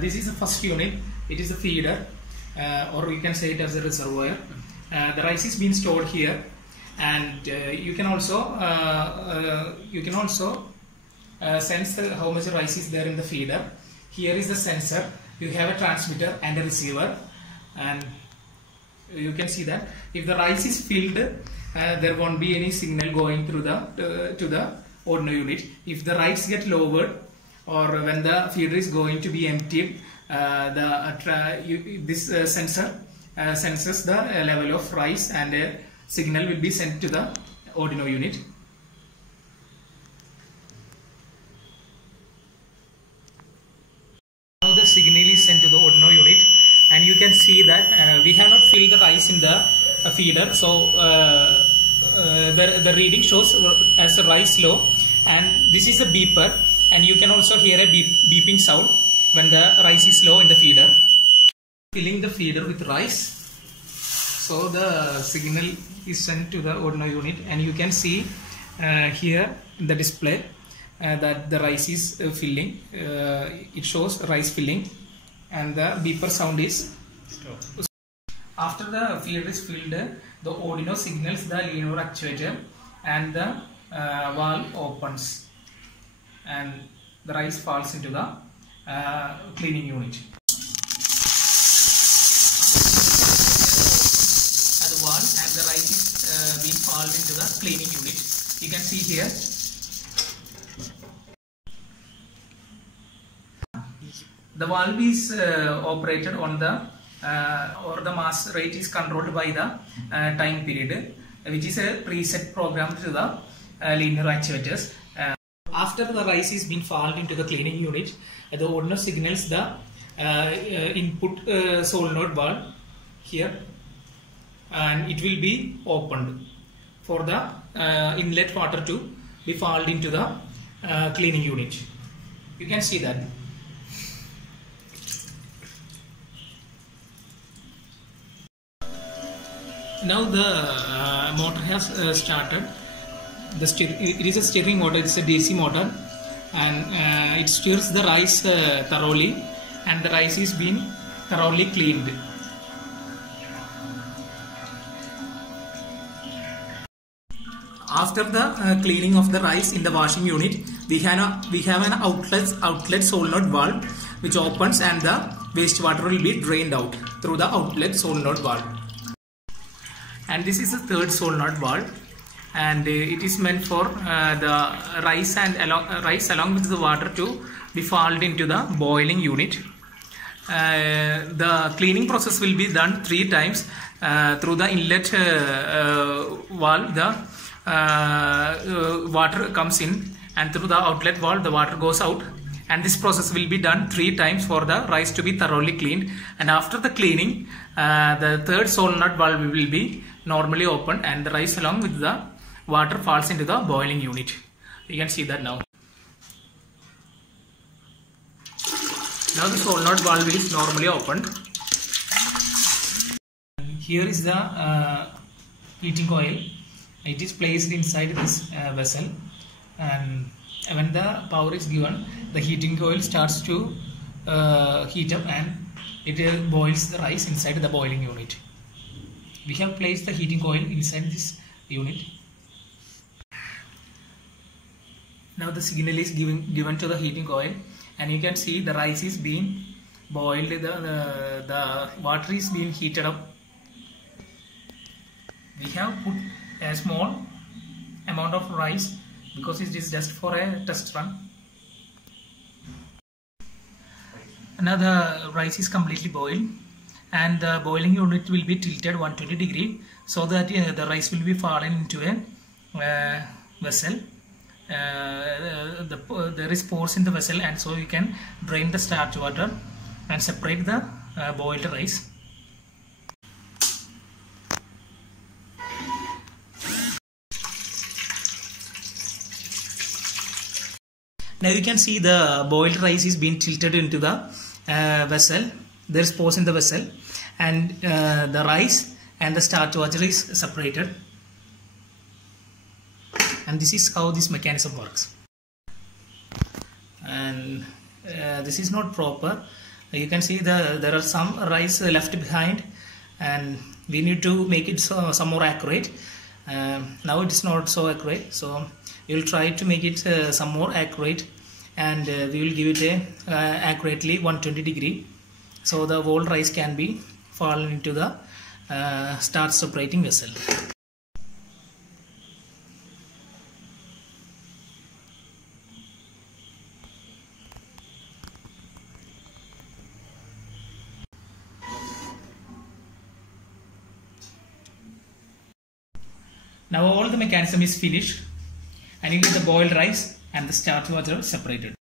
This is the first unit. It is a feeder, or we can say it as a reservoir. The rice is being stored here, and you can also sense how much rice is there in the feeder. Here is the sensor. You have a transmitter and a receiver, and you can see that if the rice is filled, there won't be any signal going through the to the Arduino unit. If the rice get lowered, or when the feeder is going to be emptied, this sensor senses the level of rice, and a signal will be sent to the Arduino unit. Now the signal is sent to the Arduino unit, and you can see that we have not filled the rice in the feeder, so the reading shows as a rice low, and this is a beeper, and you can also hear a beeping sound when the rice is low in the feeder. Filling the feeder with rice, so the signal is sent to the Arduino unit, and you can see here in the display that the rice is filling. It shows rice filling, and the beeper sound is stop. After the feeder is filled, the Arduino signals the linear actuator, and the valve opens, and the rice falls into the cleaning unit. The valve and the rice is being fallen into the cleaning unit. You can see here. The valve is operated on the or the mass rate is controlled by the time period, which is a preset program to the linear actuators. After the rice is being fallen into the cleaning unit, the Arduino signals the input solenoid valve here, and it will be opened for the inlet water to be fallen into the cleaning unit. You can see that. Now the motor has started. It is a steering motor. It's a DC motor, and it steers the rice thoroughly, and the rice is being thoroughly cleaned. After the cleaning of the rice in the washing unit, we have an outlet solenoid valve which opens, and the wastewater will be drained out through the outlet solenoid valve. And this is the third solenoid valve, and it is meant for the rice along with the water to be fallen into the boiling unit. The cleaning process will be done 3 times. Through the inlet valve, the water comes in, and through the outlet valve the water goes out, and this process will be done 3 times for the rice to be thoroughly cleaned. And after the cleaning, the third solenoid valve will be normally opened, and the rice along with the water falls into the boiling unit. You can see that now. Now the solenoid valve is normally opened. Here is the heating coil. It is placed inside this vessel, and when the power is given, the heating coil starts to heat up, and it boils the rice inside the boiling unit. We have placed the heating coil inside this unit. Now the signal is given to the heating coil, and you can see the rice is being boiled. The water is being heated up. We have put a small amount of rice because it is just for a test run. Now the rice is completely boiled, and the boiling unit will be tilted 120 degree so that the rice will be fallen into a vessel, there is pores in the vessel, and so you can drain the starch water and separate the boiled rice. Now you can see the boiled rice is being tilted into the vessel. There is pores in the vessel, and the rice and the starch water is separated. And this is how this mechanism works. And this is not proper. You can see there are some rice left behind, and we need to make it some more accurate. Now it is not so accurate, so we will try to make it some more accurate, and we will give it a accurately 120 degree, so the whole rice can be fallen into the starch separating vessel. Now all the mechanism is finished, and you get the boiled rice and the starch water separated.